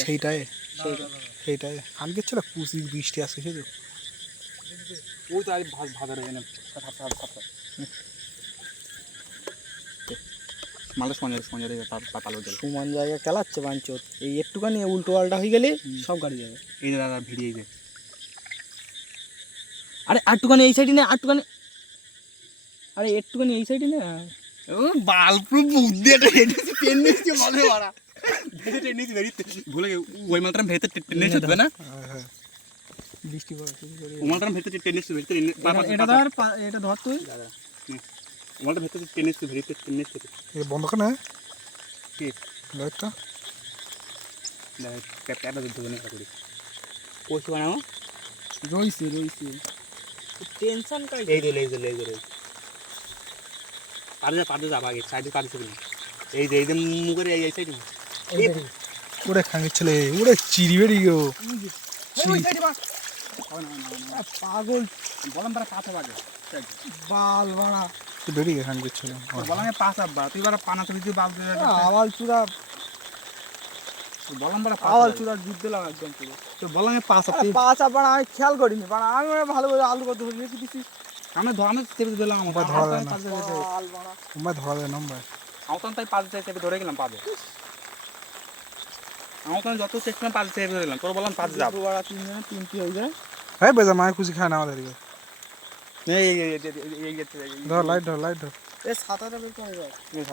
সেইটাই কালকের ছিল কুচি বৃষ্টি আসছে শুধু ওই তো আজ ভাজা রেখে নেন মালটা সঞ্জয় রেখে পালো গেল সমান জায়গা খেলাচ্ছে বাঞ্চত এই একটুখানি উল্টো পাল্টা হয়ে গেলে সব গাড়ি যাবে এই দাদা ভিড়িয়ে যায় আরে আটটুখানি এই সাইডে না আটটুখানি আরে একটুখানি এই সাইডে না ও বালপুর বুদ্ধি এটা হেডেছে টেনিসকে বলে মারা ভেতরে টেনিস বেরিয়ে ভুলে ওই মালটা ভেতরে টেনিস হবে না বৃষ্টি পড়ে ওই মালটা ভেতরে টেনিস ভেতরে এটা ধর এটা ধর তুই ওই মালটা ভেতরে টেনিস ভেতরে টেনিস এটা বন্ধ করে না কি লাইটটা ক্যাপটা ধরে না করি পোস্ট বানাও রইছে টেনশন কাই এই দে পাড়ে যা আগে সাইডে পাড়ে চলে এই যে মুখের এই সাইডে ওরে খাঙ্গি ছেলে ওরে চিড়ি বেরি গো পাগল বললাম তারা পাঁচ বাজে বাল বাড়া বেরি গে খাঙ্গি ছেলে বললাম পাঁচ আব্বা তুই বারা পানা তুই বাল দিয়ে আওয়াল চূড়া বললাম বারা আওয়াল চূড়া দুধ দিলাম একদম পুরো তো বললাম পাঁচ পাঁচ আবার আমি খেয়াল করিনি বাড়া আমি ভালো করে আলু কত হয়ে রেখে দিছি আমি চেপে দিলাম ধরা যায় না আমার ধরা যায় নাম্বার আমার তাই পাঁচ চেপে ধরে গেলাম পাবে আমার তো যত চেষ্টা পাঁচ চেপে ধরে গেলাম তোর বললাম পাঁচ যাব বাড়া তিনটি হয়ে যায় হ্যাঁ বেজা মায়ের খুশি খায় না আমাদের এই ধর লাইট ধর এ সাতাটা বের করে যাও